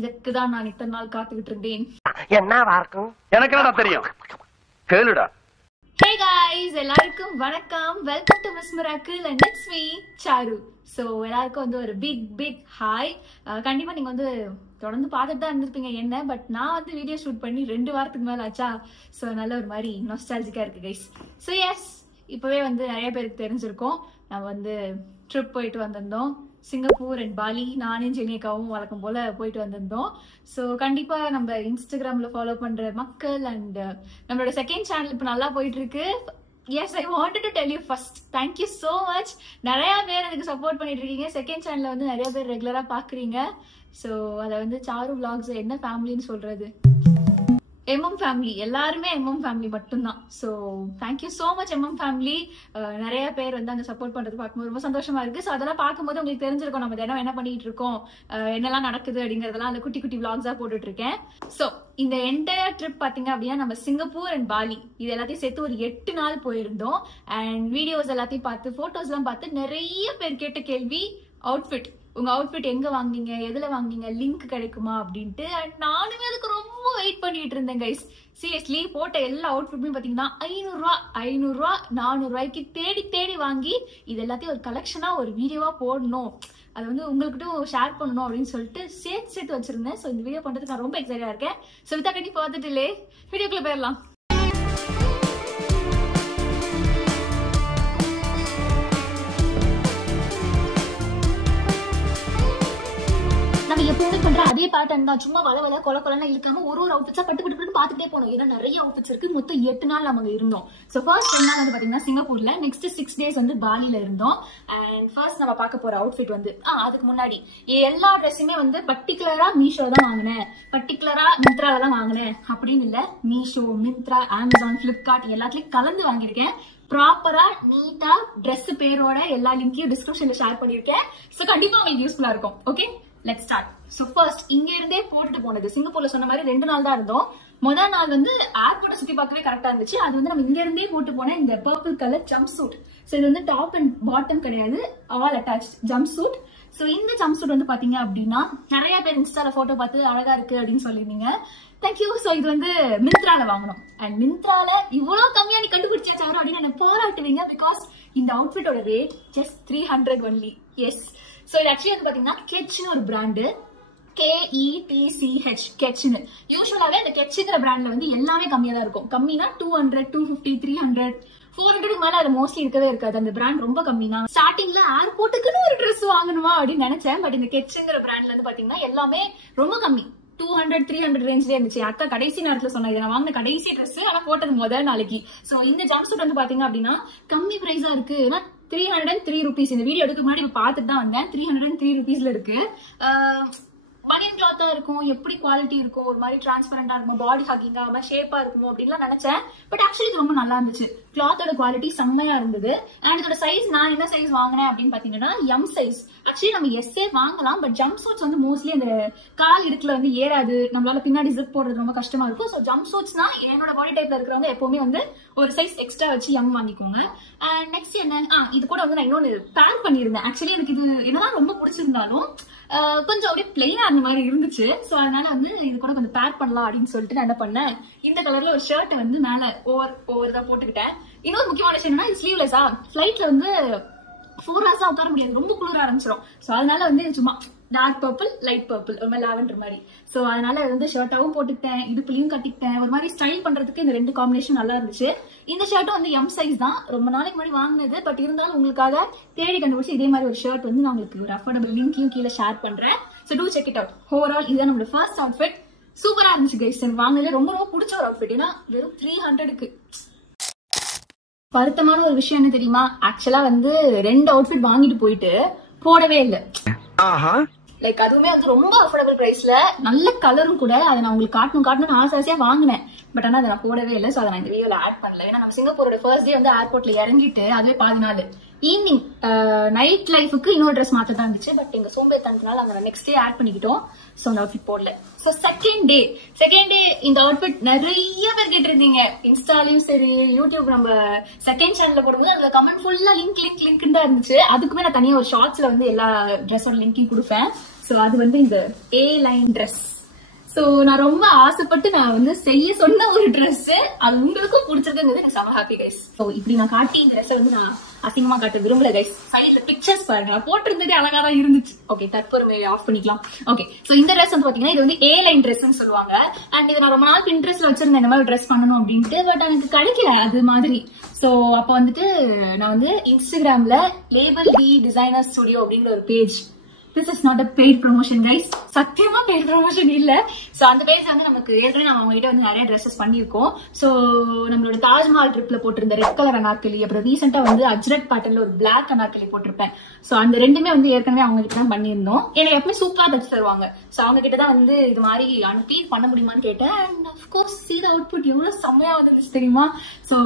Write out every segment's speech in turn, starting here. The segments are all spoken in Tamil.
இதுக்குதான் நான் இத்தனை நாள் காத்துக்கிட்டு இருந்தேன். என்னவா இருக்கும் எனக்கு என்னடா தெரியும் கேளுடா. Hey guys, எல்லாருக்கும் வணக்கம். Welcome to miss miracle and it's me Charu. So எல்லாருக்கும் வந்து ஒரு பிக் ஹாய். கண்டிப்பா நீங்க வந்து தொடர்ந்து பார்த்துட்டு தான் இருந்திருப்பீங்க என்ன, பட் நான் வந்து வீடியோ ஷூட் பண்ணி 2 வாரத்துக்கு மேல ஆச்சா. ஸோ நல்ல ஒரு மாதிரி நொஸ்டாலஜிக்கா இருக்கு கைஸ். ஸோ எஸ், இப்பவே வந்து நிறைய பேருக்கு தெரிஞ்சிருக்கோம், நம்ம வந்து ட்ரிப் போயிட்டு வந்திருந்தோம். Singapore and Bali. நானும் ஜெனியக்காவும் வழக்கம் போல போயிட்டு வந்திருந்தோம். ஸோ கண்டிப்பா நம்ம இன்ஸ்டாகிராம்ல ஃபாலோ பண்ற மக்கள் அண்ட் நம்மளோட செகண்ட் சேனல் இப்போ நல்லா போயிட்டு இருக்கு. Yes, I wanted to tell you first thank you so much. நிறைய பேர் எனக்கு சப்போர்ட் பண்ணிட்டு இருக்கீங்க. செகண்ட் சேனல்ல வந்து நிறைய பேர் ரெகுலரா பாக்குறீங்க. ஸோ அதை வந்து சாரு vlogs என்ன ஃபேமிலின்னு சொல்றது, எம்எம் ஃபேமிலி, எல்லாருமே எம்எம் ஃபேமிலி மட்டும்தான். So thank you so much MM family. நிறைய பேர் வந்து அங்கே சப்போர்ட் பண்றது பார்க்கும்போது ரொம்ப சந்தோஷமா இருக்கு. ஸோ அதெல்லாம் பார்க்கும்போது உங்களுக்கு தெரிஞ்சிருக்கும் நம்ம தினம் என்ன பண்ணிட்டு இருக்கோம், என்னெல்லாம் நடக்குது அப்படிங்கறதெல்லாம் அந்த குட்டி குட்டி vlogs போட்டுட்டு இருக்கேன். ஸோ இந்த என்டையர் ட்ரிப் பாத்தீங்க அப்படின்னா நம்ம சிங்கப்பூர் அண்ட் பாலி இது எல்லாத்தையும் சேர்த்து ஒரு 8 நாள் போயிருந்தோம். அண்ட் வீடியோஸ் எல்லாத்தையும் பார்த்து போட்டோஸ் எல்லாம் பார்த்து நிறைய பேர் கேட்ட கேள்வி அவுட்ஃபிட். உங்க அவுட்ஃபிட் எங்க வாங்கிங்க, எதுல வாங்கிங்க, லிங்க் கிடைக்குமா அப்படின்ட்டு. அண்ட் நானுமே அதுக்கு ரொம்ப வெயிட் பண்ணிட்டு இருந்தேன் கைஸ். சீரியஸ்லி போட்ட எல்லா அவுட்ஃபிட்டுமே பாத்தீங்கன்னா 500 ரூபா 400 ரூபாய்க்கு தேடி வாங்கி இது எல்லாத்தையும் ஒரு கலெக்ஷனா ஒரு வீடியோவா போடணும், அது வந்து உங்கள்கிட்ட ஷேர் பண்ணணும் அப்படின்னு சொல்லிட்டு சேர்த்து வச்சிருந்தேன். ஸோ இந்த வீடியோ பண்றதுக்கு நான் ரொம்ப எக்ஸைட்டா இருக்கேன். So without any further delay வீடியோக்குள்ள போயிடலாம். நம்ம எப்பவுமே பண்ற அதே பேட்டர்ன் தான். சும்மா வள கொலன்னு இழுக்காம ஒரு அவுட்ஃபிட்ஸா பட்டு பாத்துட்டே போனோம். ஏன்னா நிறைய அவுட்ஃபிட்ஸ் இருக்கு. மொத்தம் 8 நாள் நம்ம இருந்தோம். சோ ஃபர்ஸ்ட் 2 நாள் வந்து பாத்தீங்கன்னா சிங்கப்பூர்ல, நெக்ஸ்ட் 6 டேஸ் வந்து பாலில இருந்தோம். அண்ட் ஃபர்ஸ்ட் நம்ம பார்க்க போற அவுட்ஃபிட் வந்து அதுக்கு முன்னாடி எல்லா ட்ரெஸ்ஸுமே வந்து பர்டிகுலரா மீஷோ தான் வாங்கினேன், பர்டிகுலரா மிந்த்ரால தான் வாங்கினேன் அப்படின்னு இல்ல. மீஷோ, மிந்த்ரா, அமேசான், பிளிப்கார்ட் எல்லாத்துலயும் கலந்து வாங்கியிருக்கேன். ப்ராப்பரா நீட்டா ட்ரெஸ் பேரோட எல்லா லிங்கையும் டிஸ்கிரிப்ஷன்ல ஷேர் பண்ணிருக்கேன். சோ கண்டிப்பா உங்களுக்கு யூஸ்ஃபுல்லா இருக்கும். Okay, let's start. So first இங்க இருந்தே போட்டுட்டு போனது, சிங்கப்பூர்ல சொன்ன மாதிரி 2 நாள் தான் இருந்தோம். முதல் நாள் வந்து ஏர்போர்ட்டை சுத்தி பார்க்கவே கரெக்டா இருந்துச்சு. அது வந்து நம்ம இங்க இருந்தே போட்டு போன இந்த purple colour jumpsuit. So இது வந்து டாப் அண்ட் பாட்டம் கிடையாது, all attach jumpsuit. So இந்த ஜம்ப் சூட் வந்து பாத்தீங்க அப்படின்னா நிறைய பேர் இன்ஸ்டால போட்டோ பார்த்து அழகா இருக்கு அப்படின்னு சொல்லியிருந்தீங்க. தேங்க்யூ. சோ இது வந்து மிந்த்ரால வாங்கணும். அண்ட் மிந்த்ரால இவ்வளவு கம்மியா நீ கண்டுபிடிச்சா சாரு அப்படின்னு என்ன பாராட்டுவீங்க. பிகாஸ் இந்த அவுட்ஃபிட்டோட rate just 300 only. Yes. So இது ஆக்சுவலி வந்து பாத்தீங்கன்னா கெச்னு ஒரு பிராண்டு, KETCH, கெச்னு. யூஸ்வலாவே இந்த கெச்ங்கிற பிராண்ட்ல வந்து எல்லாமே கம்மியா தான் இருக்கும். கம்மினா 200, 250, 300, 400 மேல அது மோஸ்ட்லி இருக்கவே இருக்காது. அந்த பிராண்ட் ரொம்ப கம்மி தான். ஸ்டார்டிங்ல ஏர்போர்ட்டுக்குன்னு ஒரு ட்ரெஸ் வாங்கணுமா அப்படின்னு நினைச்சேன். பட் இந்த கெச்ங்கிற பிராண்ட்ல வந்து பாத்தீங்கன்னா எல்லாமே ரொம்ப கம்மி, 200, 300 ரேஞ்ச்லயே இருந்துச்சு. அக்கா கடைசி நேரத்துல சொன்னது, நான் வாங்கின கடைசி ட்ரெஸ், ஆனா போட்டது முதல் நாளைக்கு. சோ இந்த ஜம்ப் சூட் வந்து பாத்தீங்க அப்படின்னா கம்மி பிரைஸா இருக்கு. ஏன்னா 303 rupees. இந்த வீடியோ எடுக்க முன்னாடி பார்த்துட்டு தான் வந்தேன். 303 rupeesல இருக்கு. பனியன் கிளாத்தா இருக்கும், எப்படி குவாலிட்டி இருக்கும், ஒரு மாதிரி டிரான்ஸ்பரண்டா இருக்கும், பாடி ஹக்கிங்கா ஷேப்பா இருக்குமோ அப்படின்லாம் நினைச்சேன். பட் ஆக்சுவலி இது ரொம்ப நல்லா இருந்துச்சு. கிளாத்தோட குவாலிட்டி செம்மையா இருந்தது. அண்ட் இதோட சைஸ், நான் என்ன சைஸ் வாங்கினேன் அப்படின்னு பாத்தீங்கன்னா எம் சைஸ். ஆக்சுவலி நம்ம எஸ்ஏ வாங்கலாம், பட் ஜம்ப் சூட்ஸ் வந்து மோஸ்ட்லி அந்த கால் இடுக்குல வந்து ஏறாது, நம்மளால பின்னாடி ஜிப் போடுறது ரொம்ப கஷ்டமா இருக்கும். ஸோ ஜம்ப் சூட்ஸ்னா என்னோட பாடி டைப்ல இருக்கிறவங்க எப்பவுமே வந்து ஒரு சைஸ் எக்ஸ்ட்ரா வச்சு எம் வாங்கிக்கோங்க. அண்ட் நெக்ஸ்ட் என்ன, இது கூட வந்து நான் இன்னொன்னு பேர் பண்ணியிருந்தேன். ஆக்சுவலி எனக்கு இது என்னதான் ரொம்ப பிடிச்சிருந்தாலும் கொஞ்சம் அப்படியே பிளெயினா அந்த மாதிரி இருந்துச்சு. சோ அதனால வந்து இது கூட கொஞ்சம் பேர் பண்ணலாம் அப்படின்னு சொல்லிட்டு நான் என்ன பண்ணேன், இந்த கலர்ல ஒரு ஷர்ட் வந்து மேல ஓவர் தான் போட்டுக்கிட்டேன். இன்னொரு முக்கியமான விஷயம் என்னன்னா, இது ஸ்லீவ்லெஸ்ஸா. ஃபிளைட்ல வந்து 4 hours உட்கார முடியாது, ரொம்ப குளிர ஆரம்பிச்சிடும். சோ அதனால வந்து சும்மா டார்க் பர்பிள், லைட் பர்பிள், ஒரு மாதிரி லாவெண்டர் மாதிரி. சோ அதனால வந்து ஷர்ட்டாவும் போட்டுக்கிட்டேன், இடுப்புலையும் கட்டிக்கிட்டேன். ஒரு மாதிரி ஸ்டைல் பண்றதுக்கு இந்த 2 காம்பினேஷன் நல்லா இருந்துச்சு. இந்த ஷர்ட்டும் வந்து எம் சைஸ் தான், ரொம்ப நாளைக்கு முன்னாடி வாங்கினது. பட் இருந்தாலும் உங்களுக்காக தேடி கண்டுபிடிச்சு இதே மாதிரி ஒரு ஷர்ட் வந்து நான் உங்களுக்கு ஒரு அஃபோர்டபிள் லிங்கையும் கீழே ஷேர் பண்றேன். So do check it out. Overall இதுதான் நம்மளோட ஃபர்ஸ்ட் அவுட்ஃபிட். சூப்பரா இருந்துச்சு கைஸ். எனக்கு வாங்கினதுல ரொம்ப பிடிச்ச ஒரு அவுட்ஃபிட். ஏன்னா வெறும் 300க்கு. வருத்தமான ஒரு விஷயம் என்ன தெரியுமா, ஆக்சுவலா வந்து 2 அவுட்ஃபிட் வாங்கிட்டு போயிட்டு போடவே இல்லை. லைக் அதுவுமே வந்து ரொம்ப அஃபோர்டபிள் பிரைஸ்ல, நல்ல கலரும் கூட. அதை நான் உங்களுக்கு காட்டணும்னு ஆசையா வாங்கினேன். பட் ஆனா அதை நான் போடவே இல்லை. சோ அதை நான் இந்த வீடியோல ஆட் பண்ணல. ஏன்னா நம்ம சிங்கப்பூரோட ஃபர்ஸ்ட் டே வந்து ஏர்போர்ட்ல இறங்கிட்டு அதுவே பாதி நாள் ஈவினிங் நைட் லைஃபுக்கு இன்னொரு ட்ரெஸ் மாத்த தான் இருந்துச்சு. பட் எங்க சோம்பேறித்தனத்தினால அந்த நெக்ஸ்ட் டே ஆட் பண்ணிக்கிட்டோம். சோ அந்த அவுட்ஃபிட் போடல. சோ செகண்ட் டே இந்த அவுட்ஃபிட் நிறைய பேர் கேட்டிருந்தீங்க. இன்ஸ்டாலையும் சரி, யூடியூப் நம்ம செகண்ட் சேனல்ல போடும்போது அதுல கமெண்ட் ஃபுல்லா லிங்க் தான் இருந்துச்சு. அதுக்குமே நான் தனியா ஒரு ஷார்ட்ஸ்ல வந்து எல்லா ட்ரெஸ்ஸோட லிங்கையும் கொடுப்பேன். சோ அது வந்து இந்த A லைன் ட்ரெஸ். சோ நான் ரொம்ப ஆசைப்பட்டு நான் வந்து செய்ய சொன்ன ஒரு ட்ரெஸ், அது உங்களுக்கும் பிடிச்சிருக்குங்கிறது எனக்கு செம ஹாப்பி கைஸ். சோ இப்படி நான் காட்டி இந்த ட்ரெஸ் வந்து நான் அசிங்கமா காட்ட விரும்பல கைஸ். சைடுல பிக்சர்ஸ் பாருங்க, நான் போட்டிருந்ததே அழகா தான் இருந்துச்சு. ஓகே, தற்பொருமை ஆஃப் பண்ணிக்கலாம். ஓகே, சோ இந்த ட்ரெஸ் வந்து பாத்தீங்கன்னா இது வந்து A லைன் ட்ரெஸ்ன்னு சொல்லுவாங்க. அண்ட் இது நான் ரொம்ப நாள் பின்ட்ரெஸ்ட்ல வச்சிருந்தேன் இந்த மாதிரி ட்ரெஸ் பண்ணணும் அப்படின்ட்டு. பட் எனக்கு கிடைக்கல அது மாதிரி. சோ அப்ப வந்துட்டு நான் வந்து இன்ஸ்டாகிராம்ல லேபிள் டி டிசைனர் ஸ்டுடியோ அப்படிங்கிற ஒரு page, this is not a paid promotion guys, சத்தியமா paid promotion இல்ல. சோ அந்த பேஜ் வந்து நமக்கு ஏற்கனவே நம்ம அவங்க கிட்ட வந்து நிறைய ட்ரெஸ்ஸஸ் பண்ணிருக்கோம். சோ நம்மளோட தாஜ்மஹால் ட்ரிப்ல போட்டிருந்த ரெட் கலர் அனார்கலி, அப்புறம் ரீசெண்டா வந்து அஜ்ரக் பேட்டர்ன்ல ஒரு பிளாக் அனார்கலி போட்டிருப்பேன். சோ அந்த ரெண்டுமே வந்து ஏற்கனவே அவங்க கிட்ட தான் பண்ணியிருந்தோம். எனக்கு எப்பவுமே சூப்பரா தச்சு தருவாங்க. சோ அவங்க கிட்ட தான் வந்து இது மாதிரி அனுப்பி பண்ண முடியுமான்னு கேட்டேன். அண்ட் அஃப்கோர்ஸ் இது அவுட்புட் எவ்வளவு செம்மையா வந்துருச்சு தெரியுமா. சோ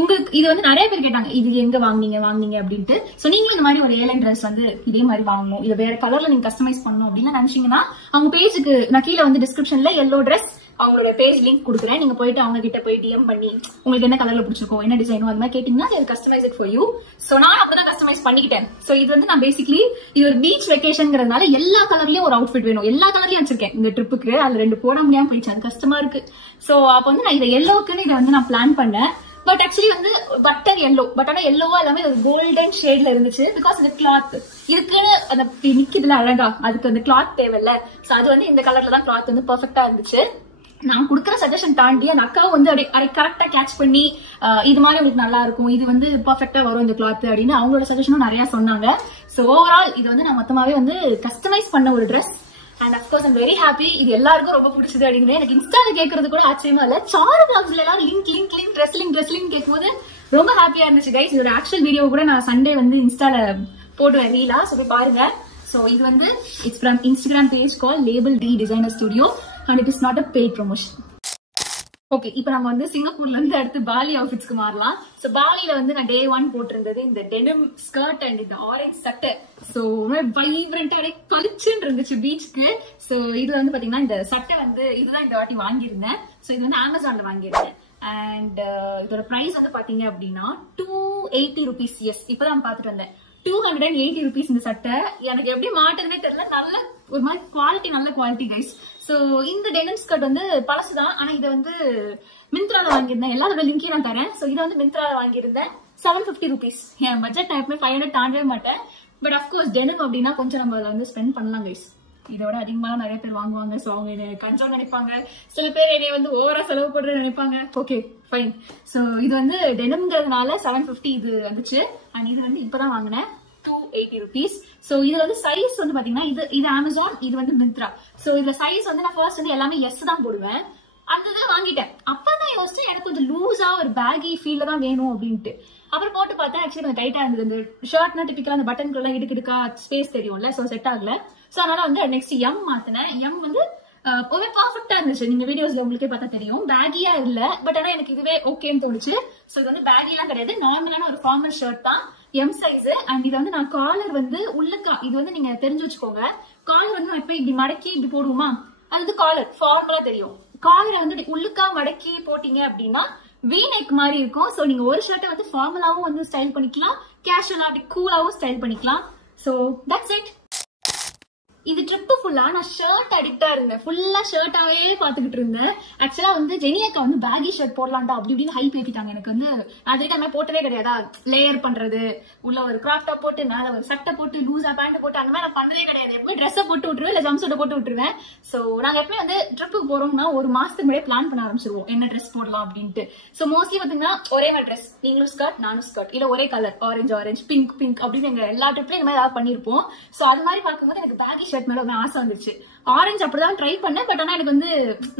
உங்களுக்கு இது வந்து நிறைய பேர் கேட்டாங்க, இது எங்க வாங்குனீங்க அப்படின்ட்டு. சோ நீங்களும் இந்த மாதிரி ஒரு ஏலைன் ட்ரெஸ் வந்து இதே மாதிரி வாங்கணும், இது வேற கலர்ல நீங்க கஸ்டமைஸ் பண்ணணும் அப்படின்னு நினைச்சீங்கன்னா அவங்க பேஜுக்கு நான் கீழே வந்து டிஸ்கிரிப்ஷன்ல yellow dress அவங்களோட பேஜ் லிங்க் கொடுக்குறேன். நீங்க போயிட்டு அவங்க கிட்ட போய் DM பண்ணி உங்களுக்கு என்ன கலர்ல பிடிச்சிருக்கோம், என்ன டிசைனோ அது மாதிரி கேட்டீங்கன்னா அது customise it for you. So நான் அப்படிதான் கஸ்டமைஸ் பண்ணிக்கிட்டேன். சோ இது வந்து நான் பேசிக்கலி இது ஒரு பீச் வெக்கேஷன்ங்கிறதுனால எல்லா கலர்லயும் ஒரு அவுட்ஃபிட் வேணும், எல்லா கலர்லயும் வச்சிருக்கேன் இந்த ட்ரிப்புக்கு. அதுல 2 போட முடியாம போயிடுச்சு, அது கஷ்டமா இருக்கு. சோ அப்ப வந்து நான் இதை எல்லோக்குன்னு இதை வந்து நான் பிளான் பண்ணேன். பட் ஆக்சுவலி வந்து பட்டர் எல்லோ, பட் ஆனா எல்லோவா எல்லாமே ஒரு கோல்டன் ஷேட்ல இருந்துச்சு. பிகாஸ் இந்த கிளாத் இதுக்குன்னு அந்த நிக்குதுல அழகா, அதுக்கு அந்த கிளாத் தேவையில்ல. சோ அது வந்து இந்த கலர்ல தான் கிளாத் வந்து பெர்ஃபெக்ட்டா இருந்துச்சு. நான் கொடுக்குற சஜஷன் தாண்டி அந்த அக்கா வந்து அப்படியே கரெக்டா கேட்ச் பண்ணி இது மாதிரி உங்களுக்கு நல்லா இருக்கும், இது வந்து பெர்ஃபெக்ட்டா வரும் இந்த கிளாத் அப்படின்னு அவங்களோட சஜஷனும் நிறைய சொன்னாங்க. சோ ஓவரால் இது வந்து நான் மொத்தமாவே வந்து கஸ்டமைஸ் பண்ண ஒரு dress. And of course I'm very happy, இது எல்லாருக்கும் ரொம்ப பிடிச்சது அப்படின்னு. எனக்கு இன்ஸ்டால கேட்கறது கூட ஆச்சரியமா இல்ல, சாரு பிளாக்ஸ்ல எல்லாம் லிங்க் ட்ரெஸ் லிங்க் கேட்கும்போது ரொம்ப ஹாப்பியா இருந்துச்சு கைஸ். இதோட ஆக்சுவல் வீடியோ கூட நான் சண்டே வந்து இன்ஸ்டால போடுவேன் ரீலா, சோ போய் பாருங்க. சோ இது வந்து it's from Instagram page call label D designer studio and it is not a paid promotion. Okay, இப்ப நம்ம வந்து சிங்கப்பூர்ல இருந்து அடுத்து பாலி அவுட்ஃபிட்ஸ்க்கு மாறலாம். சோ பாலில வந்து நான் டே 1 போட்டிருந்தது இந்த டெனிம் ஸ்கர்ட் அண்ட் இந்த ஆரஞ்ச் சட்டை. சோ வைப்ரண்டா பளிச்சுன்னு இருந்துச்சு பீச்சுக்கு. சோ இது வந்து பாத்தீங்கன்னா இந்த சட்டை வந்து இதுதான் இந்த வாட்டி வாங்கியிருந்தேன். சோ இது வந்து அமேசான்ல வாங்கியிருந்தேன். அண்ட் இதோட பிரைஸ் வந்து பாத்தீங்க அப்படின்னா 280 rupees. எஸ், இப்பதான் பாத்துட்டு வந்தேன், 280 rupees இந்த சட்டை. எனக்கு எப்படி மாட்டுறதுனே தெரியல, நல்ல ஒரு மாதிரி குவாலிட்டி, நல்ல குவாலிட்டி கைஸ். சோ இந்த டெனிம் ஸ்கர்ட் வந்து பழசுதான், ஆனா இதை வந்து மிந்த்ரால வாங்கியிருந்தேன். எல்லாரோட லிங்கையும் நான் தரேன். சோ இதை வந்து மிந்த்ரால வாங்கியிருந்தேன் 750 rupees. என் பட்ஜெட் நான் எப்பவுமே 500 தாண்டவே மாட்டேன். பட் அஃப்கோர்ஸ் டெனிம் அப்படின்னா கொஞ்சம் நம்ம அதை வந்து ஸ்பெண்ட் பண்ணலாம் கைஸ். இதோட அதிகமா நிறைய பேர் வாங்குவாங்க. சோ அவங்க இதை கஞ்சம் நினைப்பாங்க, சில பேர் என்னை வந்து ஓவரா செலவு போடுறது நினைப்பாங்க. Okay fine. சோ இது வந்து டெனிம்ங்கிறதுனால 750 இது வந்துச்சு. அண்ட் இது வந்து இப்பதான் வாங்கினேன் 280 rupees. சோ இது வந்து சைஸ் வந்து பாத்தீங்கன்னா இது அமேசான், இது வந்து மிந்த்ரா. சோ இதுல சைஸ் வந்து நான் ஃபர்ஸ்ட் வந்து எல்லாமே எஸ் தான் போடுவேன். அந்த இதுல வாங்கிட்டேன். அப்பதான் யோசிச்சேன் எனக்கு கொஞ்சம் லூஸா ஒரு பேகி ஃபீல்ல தான் வேணும் அப்படின்ட்டு. அப்புறம் போட்டு பார்த்தேன், ஆக்சுவலி கொஞ்சம் டைட்டா இருந்தது. இந்த ஷர்ட்னா டிபிக்கலா அந்த பட்டன்குள்ள இடுக்கா ஸ்பேஸ் தெரியும்ல, சோ செட் ஆகல. சோ அதனால வந்து நெக்ஸ்ட் எம் மாத்தினேன். எம் வந்து பர்ஃபெக்டா இருந்துச்சு, நீங்க வீடியோஸ்ல உங்களுக்கே பார்த்தா தெரியும். பேகியா இல்ல, பட் ஆனா எனக்கு இதுவே ஓகேன்னு தோணுச்சு. சோ இது வந்து பேகி எல்லாம் கிடையாது, நார்மலான ஒரு ஃபார்மல் ஷர்ட் தான், எம் சைஸ். அண்ட் இது வந்து நான் காலர் வந்து உள்ளக்கா, இது வந்து நீங்க தெரிஞ்சு வச்சுக்கோங்க, காலர் வந்து நான் இப்ப இப்படி மடக்கி இப்படி போடுவோமா, அது வந்து காலர் ஃபார்மலா தெரியும். காலரை வந்து உள்ளுக்கா மடக்கி போட்டீங்க அப்படின்னா வி நெக் மாதிரி இருக்கும். சோ நீங்க ஒரு ஷர்ட்டை வந்து ஃபார்மலாவும் வந்து ஸ்டைல் பண்ணிக்கலாம், கேஷுவலா அப்படி கூலாவும் ஸ்டைல் பண்ணிக்கலாம். So that's it. இது ட்ரிப்பு ஃபுல்லா நான் ஷர்ட் அடிக்டா இருந்தேன், ஃபுல்லா ஷர்ட்டாவே பாத்துக்கிட்டு இருந்தேன். ஆக்சுவலா வந்து ஜெனியக்கா வந்து பேகி ஷர்ட் போடலாம்டா அப்படி இப்படின்னு ஹைப் ஏத்திட்டாங்க. எனக்கு வந்து அதுக்கிட்ட அந்த போட்டவே கிடையாதா, லேயர் பண்றது, உள்ள ஒரு கிராப் டாப் போட்டு மேல ஒரு சட்டை போட்டு லூசா பேண்ட் போட்டு அந்த மாதிரி நான் பண்றதே கிடையாது. எப்பவும் ட்ரெஸ்ஸை போட்டு விட்டுருவேன், இல்ல ஜம்ப் சூட்டை போட்டு விட்டுருவேன். சோ நாங்க எப்பவுமே வந்து ட்ரிப்புக்கு போறோம்னா ஒரு மாசத்துக்கு முன்னாடியே பிளான் பண்ண ஆரம்பிச்சிருவோம் என்ன ட்ரெஸ் போடலாம் அப்படின்ட்டு. சோ மோஸ்ட்லி பாத்தீங்கன்னா ஒரே மாதிரி ட்ரெஸ், நீங்களும் ஸ்கர்ட் நானும் ஸ்கர்ட், இல்ல ஒரே கலர் ஆரஞ்சு பிங்க் அப்படின்னு எங்க எல்லா ட்ரிப்லயும் இந்த மாதிரி ஏதாவது பண்ணிருப்போம். சோ அது மாதிரி பார்க்கும்போது எனக்கு பேகி ஷர்ட் மேல ஒரு ஆசை வந்துருச்சு. ஆரஞ்சு அப்படிதான் ட்ரை பண்ணேன், பட் ஆனா எனக்கு வந்து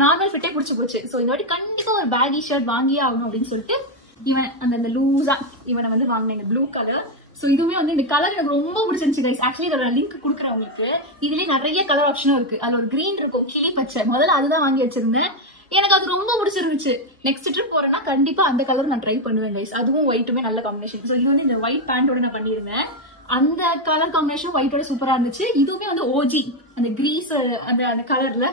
நார்மல் ஃபிட்டே பிடிச்சு போச்சு. சோ இந்த வாட்டி கண்டிப்பா ஒரு பேகி ஷர்ட் வாங்கியே ஆகணும் அப்படின்னு சொல்லிட்டு இவன் அந்த லூஸா இவனை வந்து வாங்கினேன், ப்ளூ கலர். சோ இதுவுமே வந்து இந்த கலர் எனக்கு ரொம்ப பிடிச்சிருந்துச்சு கைஸ். ஆக்சுவலி இதோட லிங்க் கொடுக்குறேன் உங்களுக்கு. இதுலயே நிறைய கலர் ஆப்ஷனும் இருக்கு. அதுல ஒரு கிரீன் இருக்கும், கிளி பச்சை, முதல்ல அதுதான் வாங்கி வச்சிருந்தேன். எனக்கு அது ரொம்ப பிடிச்சிருந்துச்சு. நெக்ஸ்ட் ட்ரிப் போறேன்னா கண்டிப்பா அந்த கலர் நான் ட்ரை பண்ணுவேன் கைஸ். அதுவும் ஒயிட்டுமே நல்ல காம்பினேஷன். சோ இது வந்து இந்த ஒயிட் பேண்டோட நான் பண்ணிருந்தேன். அந்த கலர் காம்பினேஷன் ஒயிட்டோட சூப்பரா இருந்துச்சு. இதுவுமே வந்து ஓஜி அந்த கிரீஸ் அந்த கலர்ல.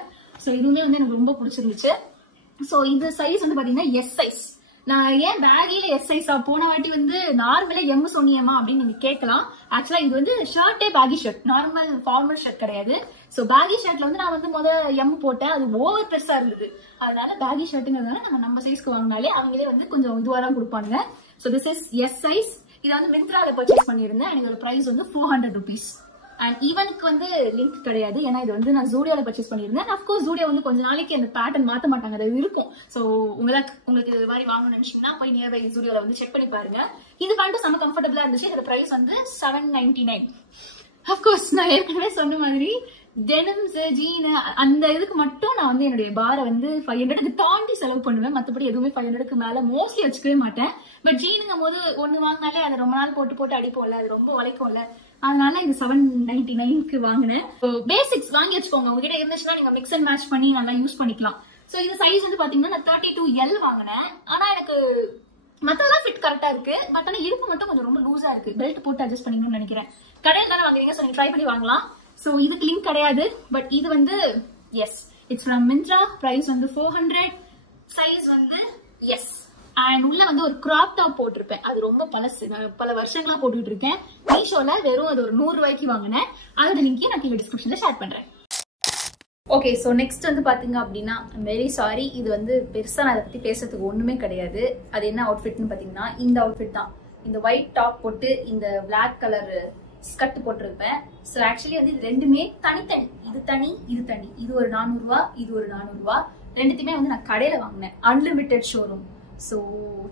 சோ இதுவுமே வந்து எனக்கு ரொம்ப பிடிச்சிருந்துச்சு. சோ இந்த சைஸ் வந்து பாத்தீங்கன்னா எஸ் சைஸ். நான் ஏன் பேகில எஸ் சைஸா போன வாட்டி வந்து நார்மலா எம் சொன்னியமா அப்படின்னு நீங்க கேட்கலாம். ஆக்சுவலா இது வந்து ஷர்ட்டே baggy shirt, normal formal shirt கிடையாது. சோ பேகி ஷர்ட்ல வந்து நான் வந்து எம் போட்டேன், அது ஓவர் பெருசா இருந்தது. அதனால பேகி ஷர்ட்டுங்கிறதுனால நம்ம சைஸ்க்கு வாங்கினாலே அவங்களே வந்து கொஞ்சம் இதுவா தான் கொடுப்பாங்க. So this is S size. இதை வந்து மிந்த்ரால பர்ச்சேஸ் பண்ணியிருந்தேன். எனக்கு இதோட பிரைஸ் வந்து 400 rupees. அண்ட் ஈவனுக்கு வந்து லிங்க் கிடையாது, ஏன்னா இது வந்து நான் ஜூடியோல பர்ச்சேஸ் பண்ணியிருந்தேன். அஃப்கோர்ஸ் ஜூடியோ வந்து கொஞ்ச நாளைக்கு அந்த பேட்டர்ன் மாத்த மாட்டாங்க, அது இருக்கும். சோ உங்களுக்கு இது மாதிரி வாங்கணும்னு நினைச்சீங்கன்னா போய் நியர்பை ஜூடியோல வந்து செக் பண்ணி பாருங்க. இது பேண்ட் செம்ம கம்ஃபர்டபுளா இருந்துச்சு. இதோட பிரைஸ் வந்து 799. அஃப்கோர்ஸ் நான் ஏற்கனவே சொன்ன மாதிரி டெனிம்ஸ் ஜீன் அந்த இதுக்கு மட்டும் நான் வந்து என்னுடைய பாரை வந்து 500க்கு தாண்டி செலவு பண்ணுவேன். மற்றபடி எதுவுமே 500க்கு மேல மோஸ்ட்லி வச்சுக்கவே மாட்டேன். பட் ஜீனுங்கும் போது ஒண்ணு வாங்கினாலே அதை ரொம்ப நாள் போட்டு போட்டு அடிப்போம்ல, அது ரொம்ப உழைக்கும்ல. அதனால இது 799க்கு வாங்கினேன். பேசிக்ஸ் வாங்கி வச்சுக்கோங்க, உங்ககிட்ட இருந்துச்சுன்னா நீங்க மிக்ஸ் அண்ட் மேட்ச் பண்ணி நல்லா யூஸ் பண்ணிக்கலாம். சோ இந்த சைஸ் வந்து பாத்தீங்கன்னா நான் 32L வாங்கினேன். ஆனா எனக்கு மத்தெல்லாம் ஃபிட் கரெக்டா இருக்கு. பட் ஆனா இடுப்பு மட்டும் கொஞ்சம் ரொம்ப லூஸா இருக்கு. பெல்ட் போட்டு அட்ஜஸ்ட் பண்ணிக்கணும்னு நினைக்கிறேன். கடையில் தானே வாங்குறீங்க, சோ நீங்க ட்ரை பண்ணி வாங்கலாம். சோ இதுக்கு லிங்க் கிடையாது. பட் இது வந்து yes, it's from Myntra. Price வந்து 400. சைஸ் வந்து எஸ். அண்ட் உள்ள வந்து ஒரு கிராப் டாப் போட்டிருப்பேன், அது ரொம்ப பழசு, நான் பல வருஷங்களா போட்டுட்டு இருக்கேன். மீஷோல வெறும் அது ஒரு 100 ரூபாய்க்கு வாங்கினேன். அதோட லிங்கையும் நான் கீழே டிஸ்கிரிப்ஷன்ல ஷேர் பண்றேன். ஓகே, ஸோ நெக்ஸ்ட் வந்து பாத்தீங்க அப்படின்னா வெரி சாரி, இது வந்து பெருசா நான் அதை பத்தி பேசுறதுக்கு ஒண்ணுமே கிடையாது. அது என்ன அவுட்ஃபிட்னு பாத்தீங்கன்னா இந்த அவுட்ஃபிட் தான். இந்த ஒயிட் டாப் போட்டு இந்த பிளாக் கலர் ஸ்கர்ட் போட்டிருப்பேன். ஸோ ஆக்சுவலி வந்து இது ரெண்டுமே தனித்தனி, இது தனி இது தனி. இது ஒரு 400 ரூபா, இது ஒரு 400 ரூபா. ரெண்டுத்தையுமே வந்து நான் கடையில வாங்கினேன், அன்லிமிட்டெட் ஷோரூம். ஸோ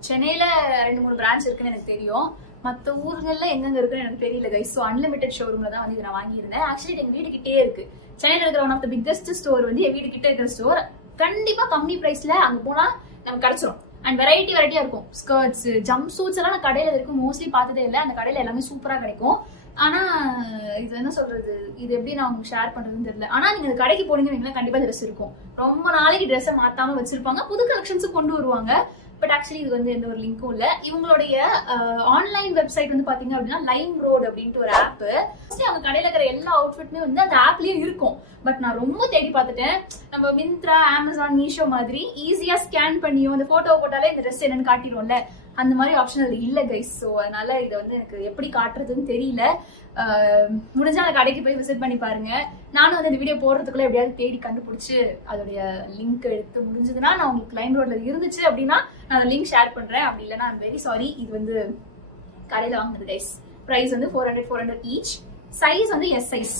சென்னையில 2-3 பிரான்ச் இருக்குன்னு எனக்கு தெரியும், மற்ற ஊர்கள்ல எங்கெங்க இருக்குன்னு எனக்கு தெரியல கைஸ். ஸோ அன்லிமிட்டெட் ஷோரூம்ல தான் வந்து இதை நான் வாங்கியிருந்தேன். ஆக்சுவலி எங்க வீடு கிட்டே இருக்கு. சென்னையில இருக்கிற one of the biggest store வந்து என் வீடு கிட்ட இருக்கிற ஸ்டோர். கண்டிப்பா கம்மி பிரைஸ்ல அங்க போனா நமக்கு கிடைச்சிரும். அண்ட் வெரைட்டியா இருக்கும். ஸ்கர்ட்ஸ், ஜம்ப் சூட்ஸ் எல்லாம் நான் கடையில வரைக்கும் மோஸ்ட்லி பார்த்ததே இல்லை. அந்த கடையில எல்லாமே சூப்பரா கிடைக்கும். ஆனா இது என்ன சொல்றது, இது எப்படி நான் உங்களுக்கு ஷேர் பண்றதுன்னு தெரியல. ஆனா நீங்க இந்த கடைக்கு போனீங்கன்னா கண்டிப்பா ட்ரெஸ் இருக்கும். ரொம்ப நாளைக்கு ட்ரெஸ்ஸை மாத்தாம வச்சிருப்பாங்க, புது கலெக்ஷன்ஸும் கொண்டு வருவாங்க. பட் ஆக்சுவலி இது வந்து எந்த ஒரு லிங்க்கும் இல்ல. இவங்களுடைய ஆன்லைன் வெப்சைட் வந்து பாத்தீங்க அப்படின்னா லைம் ரோட் அப்படின்ட்டு ஒரு ஆப். அவங்க கடையில இருக்கிற எல்லா அவுட்ஃபிட்டுமே வந்து அந்த ஆப்லயும் இருக்கும். பட் நான் ரொம்ப தேடி பார்த்துட்டேன். நம்ம மிந்த்ரா, அமேசான், மீஷோ மாதிரி ஈஸியா ஸ்கேன் பண்ணியோ அந்த போட்டோ போட்டாலே இந்த ட்ரெஸ் என்னன்னு காட்டிடும்ல, அந்த மாதிரி ஆப்ஷன் அது இல்ல கைஸ். ஸோ அதனால இதை வந்து எனக்கு எப்படி காட்டுறதுன்னு தெரியல. முடிஞ்சா அந்த கடைக்கு போய் விசிட் பண்ணி பாருங்க. நானும் வந்து இந்த வீடியோ போடுறதுக்குள்ள எப்படியாவது தேடி கண்டுபிடிச்சு அதோடைய லிங்க் எடுத்து முடிஞ்சதுன்னா நான் உங்களுக்கு லைம் ரோட்ல இருந்துச்சு அப்படின்னா நான் லிங்க் ஷேர் பண்றேன். அப்படி இல்லைன்னா ஐம் வெரி சாரி, இது வந்து கடையில வாங்கினது கைஸ். பிரைஸ் வந்து 400 ஈச். சைஸ் வந்து எஸ் சைஸ்.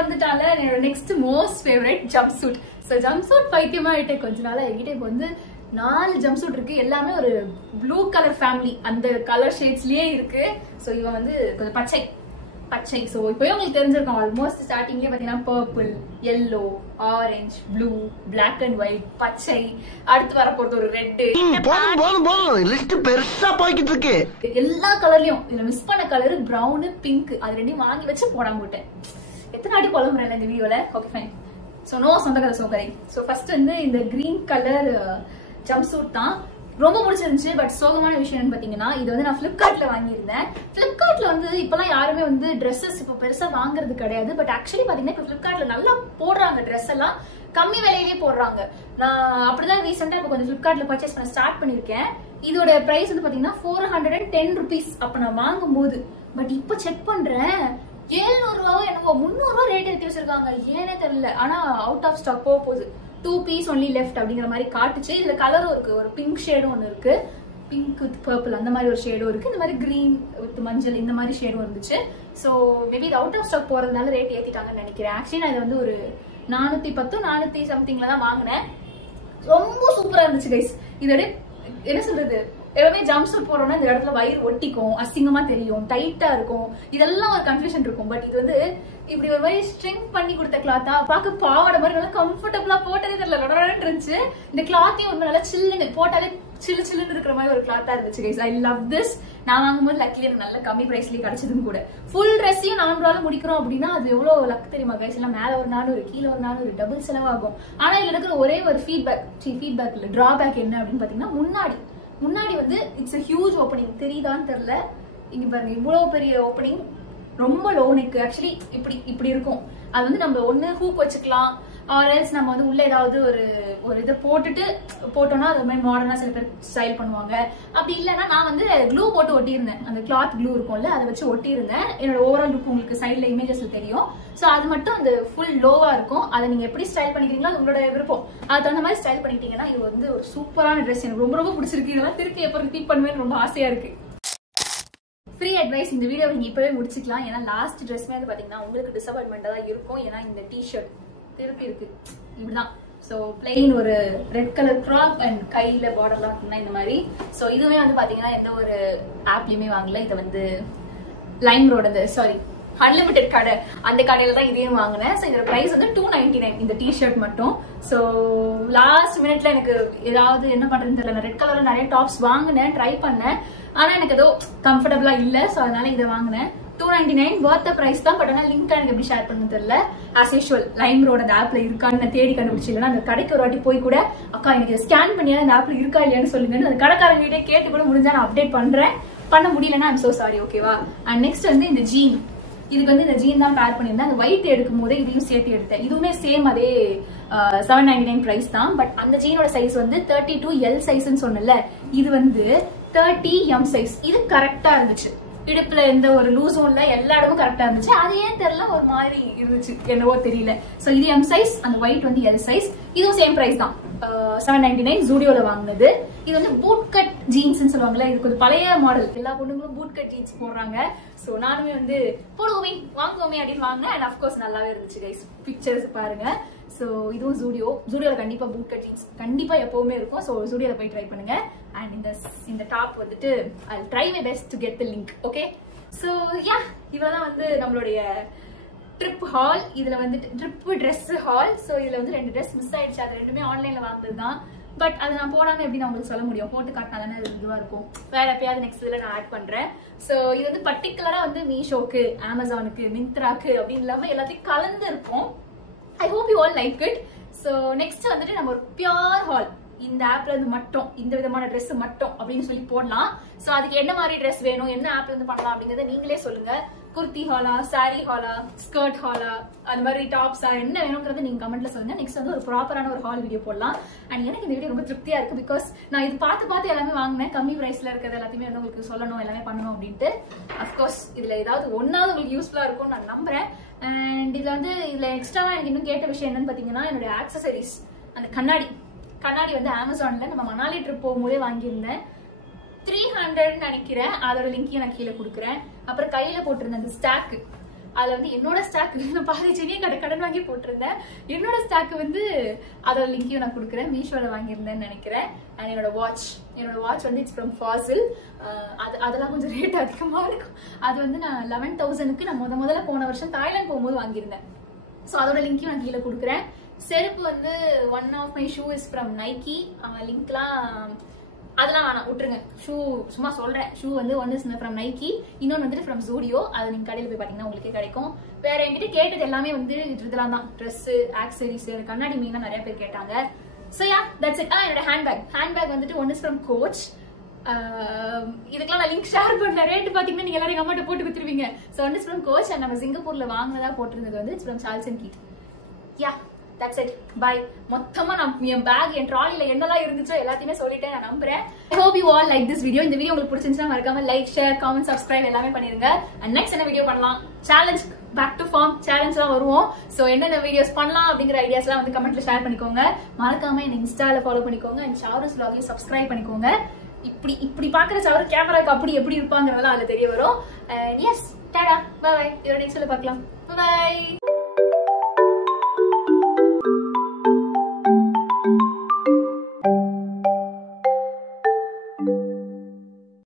வந்துட்டால என்னோட next most favourite jumpsuit. So jumpsuit பைத்தியமா ஆயிட்டே கொஞ்ச நாள். என்கிட்ட இப்போ வந்து 4 ஜம்ப் சூட் இருக்கு. எல்லாமே ஒரு ப்ளூ கலர் ஃபேமிலி, அந்த கலர் ஷேட்ஸ்லயே இருக்கு. ஸோ இவன் வந்து கொஞ்சம் பச்சை. ஸோ இப்போயே உங்களுக்கு தெரிஞ்சிருக்கும். ஆல்மோஸ்ட் ஸ்டார்டிங்லேயே பார்த்தீங்கன்னா purple, yellow, orange, blue, black and white, பச்சை, அடுத்து வரப்போறது ஒரு ரெட். பெருசா போய்கிட்டு இருக்கு. எல்லா கலர்லயும் இதுல மிஸ் பண்ண கலர் பிரவுன், பிங்க், அது ரெண்டையும் வாங்கி வச்சு போடாம விட்டேன். எத்தனை வாட்டி புலம்புறேன் இந்த வீடியோல. Okay fine. ஸோ நோ சொந்த கதை சோகரை. ஸோ ஃபர்ஸ்ட் வந்து இந்த கிரீன் கலர் ஜம்ப் சூட் தான் ரொம்ப பிடிச்சிருந்துச்சு. பட் சோகமான விஷயம் பாத்தீங்கன்னா இது வந்து நான் பிளிப்கார்ட்ல வாங்கியிருந்தேன். பிளிப்கார்ட்ல வந்து இப்பெல்லாம் யாருமே வந்து ட்ரெஸ்ஸஸ் இப்போ பெருசா வாங்குறது கிடையாது. பட் ஆக்சுவலி பாத்தீங்கன்னா இப்போ பிளிப்கார்ட்ல நல்லா போடுறாங்க, ட்ரெஸ் எல்லாம் கம்மி விலையிலேயே போடுறாங்க. நான் அப்படிதான் ரீசெண்டா இப்போ கொஞ்சம் பிளிப்கார்ட்ல பர்ச்சேஸ் பண்ண ஸ்டார்ட் பண்ணிருக்கேன். இதோட பிரைஸ் வந்து பாத்தீங்கன்னா 410 rupees அப்ப நான் வாங்கும் போது. பட் இப்போ செக் பண்றேன் 700 ரூபாவோ என்னவோ 300 ரூபா ரேட் ஏற்றி வச்சிருக்காங்க. ஏனே தெரியல. ஆனா அவுட் ஆஃப் ஸ்டாக் போகுது. 2 பீஸ் ஒன்லி லெஃப்ட் அப்படிங்கிற மாதிரி காட்டுச்சு. இதுல கலரும் இருக்கு, ஒரு பிங்க் ஷேடும் ஒன்று இருக்கு, பிங்க் வித் பர்பிள் அந்த மாதிரி ஒரு ஷேடும் இருக்கு, இந்த மாதிரி கிரீன் வித் மஞ்சள் இந்த மாதிரி ஷேடும் இருந்துச்சு. ஸோ மேபி இது அவுட் ஆஃப் ஸ்டாக் போறதுனால ரேட் ஏத்திட்டாங்கன்னு நினைக்கிறேன். ஆக்சுவலி நான் இது வந்து ஒரு 410 400 சம்திங்ல தான் வாங்கினேன். ரொம்ப சூப்பரா இருந்துச்சு கைஸ். இதோட என்ன சொல்றது, எல்லாமே ஜம்ப் சூட் போறோம்னா இந்த இடத்துல வயிறு ஒட்டிக்கும், அசிங்கமா தெரியும், டைட்டா இருக்கும், இதெல்லாம் ஒரு கன்ஃபியூஷன் இருக்கும். பட் இது வந்து இப்படி ஒரு மாதிரி ஸ்ட்ரிங் பண்ணி கொடுத்த கிளாத்தா, பார்க்க பாவாடை மாதிரி நல்லா கம்ஃபர்டபுளா போட்டதே தெரியல இருந்துச்சு. இந்த கிளாத்தையும் வந்து நல்லா சில்லுன்னு போட்டாலே சில்லு சில்லுன்னு இருக்கிற மாதிரி ஒரு கிளாத்தா இருந்துச்சு கைஸ். I love this. நான் வாங்கும்போது லக்கிலி எனக்கு நல்ல கம்மி பிரைஸ்லயே கிடைச்சதும் கூட. ஃபுல் ட்ரெஸ்ஸையும் 400 ரூபாய் முடிக்கிறோம் அப்படின்னா அது எவ்வளவு லக் தெரியுமா கைஸ். எல்லாம் மேல ஒரு 400 கீழே ஒரு 400 டபுள் செலவாகும். ஆனா இதுல இருக்கிற ஒரே ஒரு ஃபீட்பேக் இல்ல டிராபேக் என்ன அப்படின்னு பாத்தீங்கன்னா முன்னாடி வந்து இட்ஸ் a huge ஓப்பனிங். தெரியுதான்னு தெரியல, இங்க பாருங்க இவ்வளவு பெரிய ஓப்பனிங், ரொம்ப லோ நெக். ஆக்சுவலி இப்படி இருக்கும். அது வந்து நம்ம ஒண்ணு ஹூக் வச்சுக்கலாம், ஆர் எல்ஸ் நம்ம வந்து உள்ள ஏதாவது ஒரு இதை போட்டோம்னா அது மாதிரி மாடர்னா சில பேர் ஸ்டைல் பண்ணுவாங்க. அப்படி இல்லைன்னா நான் வந்து க்ளூ போட்டு ஒட்டியிருந்தேன். அந்த கிளாத் க்ளூ இருக்கும்ல அதை வச்சு ஒட்டியிருந்தேன். என்னோட ஓவரால் லுக் உங்களுக்கு சைட்ல இமேஜஸ்ல தெரியும். ஸோ அது மட்டும் அந்த ஃபுல் லோவா இருக்கும். அதை நீங்க எப்படி ஸ்டைல் பண்ணிக்கிறீங்களோ அது உங்களோட விருப்பம். அது தகுந்த மாதிரி ஸ்டைல் பண்ணிட்டீங்கன்னா இது வந்து ஒரு சூப்பரான ட்ரெஸ். எனக்கு ரொம்ப ரொம்ப பிடிச்சிருக்கு. இதெல்லாம் திருப்பி எப்போ ரிப்பீட் பண்ணுவேன்னு ரொம்ப ஆசையா இருக்கு. ஃப்ரீ அட்வைஸ் இந்த வீடியோ நீங்க இப்பவே முடிச்சுக்கலாம். ஏன்னா லாஸ்ட் ட்ரெஸ்மே வந்து பாத்தீங்கன்னா உங்களுக்கு டிசப்பாயின்மெண்டா தான் இருக்கும். ஏன்னா இந்த டிஷர்ட் திருப்பி இருக்கு இப்படிதான். ஸோ பிளெயின் ஒரு ரெட் கலர் க்ராப் அண்ட் கையில பார்டர்லாம் இருக்குன்னா இந்த மாதிரி. ஸோ இதுவுமே வந்து பாத்தீங்கன்னா எந்த ஒரு ஆப்லயுமே வாங்கல. இதை வந்து லைம் ரோடு சாரி அன்லிமிட்டெட் கடை அந்த கடையில தான் இதையும் வாங்கினேன். ஸோ இதோட பிரைஸ் வந்து 299 இந்த டிஷர்ட் மட்டும். ஸோ லாஸ்ட் மினிட்ல எனக்கு ஏதாவது என்ன பண்றதுன்னு தெரியல. ரெட் கலர்ல நிறைய டாப்ஸ் வாங்கினேன், ட்ரை பண்ணேன். ஆனா எனக்கு ஏதோ கம்ஃபர்டபுளா இல்ல. ஸோ அதனால இதை வாங்கினேன். 299 வர்த் பிரைஸ் தான். பட் ஆனால் லிங்க் எனக்கு எப்படி ஷேர் பண்ணு தெரியல. ஆஸ் யூஷுவல் லைம் ரோட அந்த ஆப்ல இருக்கான்னு நான் தேடி கண்டுபிடிச்சிடலாம். அந்த கடைக்கு ஒரு வாட்டி போய் கூட அக்கா எனக்கு ஸ்கேன் பண்ணியா அந்த ஆப்ல இருக்கா இல்லையான்னு சொல்லுங்கன்னு அந்த கடைக்காரங்கிட்டே கேட்டு கூட முடிஞ்சா நான் அப்டேட் பண்றேன். பண்ண முடியலன்னா ஐம் சோ சாரி. ஓகேவா? அண்ட் நெக்ஸ்ட் வந்து இந்த ஜீன். இதுக்கு வந்து இந்த ஜீன் தான் பேர் பண்ணியிருந்தேன். அந்த ஒயிட் எடுக்கும் போதே இதையும் சேர்த்து எடுத்தேன். இதுவுமே சேம் அதே 799 பிரைஸ் தான். பட் அந்த ஜீனோட சைஸ் வந்து 32 எல் சைஸ்ன்னு சொன்னல, இது வந்து 30 எம் சைஸ். இது கரெக்டா இருந்துச்சு. இடுப்புல எந்த ஒரு லூஸும் இல்ல, எல்லா இடமும் கரெக்டா இருந்துச்சு. அது ஏன் தெரியல ஒரு மாதிரி இருந்துச்சு, என்னவோ தெரியல. சோ இது எம் சைஸ், அந்த ஒயிட் வந்து எல் சைஸ். இதுவும் சேம் பிரைஸ் தான், 799 ஜூடியோல வாங்கினது. இது வந்து பூட் கட் ஜீன்ஸ் சொல்லுவாங்கல்ல, இது கொஞ்சம் பழைய மாடல். எல்லா பொண்ணுங்களும் பூட் கட் ஜீன்ஸ் போடுறாங்க. சோ நானுமே வந்து போடுவோமே வாங்குவோமே அப்படின்னு வாங்கினேன். அண்ட் அஃப்கோர்ஸ் நல்லாவே இருந்துச்சு கைஸ். பிக்சர்ஸ் பாருங்க. சோ இதுவும் ஜூடியோல கண்டிப்பா பூட் கட் ஜீன்ஸ் கண்டிப்பா எப்பவுமே இருக்கும். சோ ஜூடியோல போய் ட்ரை பண்ணுங்க. அண்ட் இந்த டாப் வந்துட்டு I'll try my best to get the link. Okay, so yeah இவ்வளவுதான் வந்து நம்மளுடைய ட்ரிப் ஹால். இதுல வந்துட்டு ட்ரிப் ட்ரெஸ் ஹால். சோ இதுல வந்து 2 ட்ரெஸ் மிஸ் ஆயிடுச்சு. அது ரெண்டுமே ஆன்லைன்ல வாங்குனதுதான். பட் அது நான் போடாம எப்படி நான் உங்களுக்கு சொல்ல முடியும்? போட்டு காட்டினா தானே அது இதுவா இருக்கும். வேற எப்பயாவது நெக்ஸ்ட் இதுல நான் ஆட் பண்றேன். சோ இது வந்து பர்டிகுலரா வந்து மீஷோக்கு, அமேசானுக்கு, மிந்த்ராக்கு அப்படின்னு இல்லாம எல்லாத்தையும் கலந்து இருக்கும். I hope you all like it. So next வந்துட்டு நம்ம ஒரு பியூர் ஹால் இந்த ஆப்ல இருந்து மட்டும் இந்த விதமான ட்ரெஸ் மட்டும் அப்படின்னு சொல்லி போடலாம். சோ அதுக்கு என்ன மாதிரி ட்ரெஸ் வேணும், என்ன ஆப்ல இருந்து பண்ணலாம் அப்படிங்கறத நீங்களே சொல்லுங்க. குர்த்தி ஹாலா, சாரி ஹாலா, ஸ்கர்ட் ஹாலா, அந்த மாதிரி டாப்ஸா, என்ன வேணும்ங்கறத நீங்க கமெண்ட்ல சொல்லுங்க. நெக்ஸ்ட் வந்து ஒரு ப்ராப்பரான ஒரு ஹால் வீடியோ போடலாம். அண்ட் எனக்கு இந்த வீடியோ ரொம்ப திருப்தியா இருக்கு. பிகாஸ் நான் இது பார்த்து எல்லாமே வாங்கினேன். கம்மி பிரைஸ்ல இருக்கிறது எல்லாத்தையுமே வந்து உங்களுக்கு சொல்லணும், எல்லாமே பண்ணணும் அப்படின்ட்டு. அஃப்கோர்ஸ் இதுல ஏதாவது ஒன்னாவது உங்களுக்கு யூஸ்ஃபுல்லா இருக்கும்னு நான் நம்புறேன். அண்ட் இதுல எக்ஸ்ட்ராவா எனக்கு இன்னும் கேட்ட விஷயம் என்னன்னு பாத்தீங்கன்னா, என்னுடைய ஆக்சசரிஸ், அந்த கண்ணாடி வந்து அமேசான்ல நம்ம மணாலி ட்ரிப் போகும்போதே வாங்கியிருந்தேன். 300 நினைக்கிறேன். அதோட லிங்கையும் நான் கீழே கொடுக்குறேன். அப்புறம் கையில போட்டிருந்தேன் அந்த ஸ்டாக்கு. அதுல வந்து என்னோட ஸ்டாக் நான் பாதிச்சினே கடன் வாங்கி போட்டிருந்தேன். என்னோட ஸ்டாக் வந்து அதோட லிங்கையும் நான் கொடுக்குறேன். மீஷோல வாங்கியிருந்தேன்னு நினைக்கிறேன். அண்ட் என்னோட வாட்ச் வந்து இட்ஸ் ஃப்ரம் ஃபாசில். அதெல்லாம் கொஞ்சம் ரேட் அதிகமா இருக்கும். அது வந்து நான் 11,000க்கு நான் முதல்ல போன வருஷம் தாய்லாந்து போகும்போது வாங்கியிருந்தேன். ஸோ அதோட லிங்கையும் நான் கீழே கொடுக்குறேன். செருப்பு வந்து one of my shoe is from Nike. லிங்க்லாம் அதெல்லாம் வேணாம், விட்டுருங்க. ஷூ சும்மா சொல்றேன். ஷூ வந்து ஒன்னு ஃப்ரம் நைக்கி, இன்னொன்று வந்துட்டு ஃப்ரம் ஜூடியோ. அது நீங்க கடையில் போய் பாத்தீங்கன்னா உங்களுக்கே கிடைக்கும். வேற என்கிட்ட கேட்டது எல்லாமே வந்து இதெல்லாம் தான், ட்ரெஸ், ஆக்சரிஸ், கண்ணாடி மீன் நிறைய பேர் கேட்டாங்க. So yeah that's it. என்னோட ஹேண்ட்பேக் வந்துட்டு ஒன் இஸ் ஃப்ரம் கோச். இதுக்கெல்லாம் நான் லிங்க் ஷேர் பண்ண. ரேட் பாத்தீங்கன்னா நீங்க எல்லாரும் அமௌண்ட் போட்டு கொடுத்துருவீங்க. So one is from Coach. And நம்ம சிங்கப்பூர்ல வாங்கினதா போட்டிருந்தது வந்து it's from Charles and Keith. Yeah that's it. Bye. மொத்தமா நான் என் பேக், என் ட்ராலில என்னெல்லாம் இருந்துச்சோ எல்லாத்தையுமே சொல்லிட்டேன். நான் நம்புறேன். I hope you all like this video. இந்த வீடியோ உங்களுக்கு பிடிச்சிருந்துச்சுன்னா மறக்காம லைக், ஷேர், கமெண்ட், சப்ஸ்கிரைப் எல்லாமே பண்ணிருங்க. அண்ட் நெக்ஸ்ட் என்ன வீடியோ பண்ணலாம், சேலஞ்ச், பேக் டு ஃபார்ம் சேலஞ்ச்லாம் வருவோம். சோ என்னென்ன வீடியோஸ் பண்ணலாம் அப்படிங்கிற ஐடியாஸ்லாம் வந்து கமெண்ட்ல ஷேர் பண்ணிக்கோங்க. மறக்காம என்ன இன்ஸ்டால ஃபாலோ பண்ணிக்கோங்க. அண்ட் ஷாருஸ் vlogகையும் சப்ஸ்கிரைப் பண்ணிக்கோங்க. இப்படி பாக்குற ஷாரு கேமராக்கு அப்படி எப்படி இருப்பாங்கறதெல்லாம் அதுல தெரிய வரும். Yes tata bye bye. இதோட நெக்ஸ்ட்ல பார்க்கலாம். Bye by.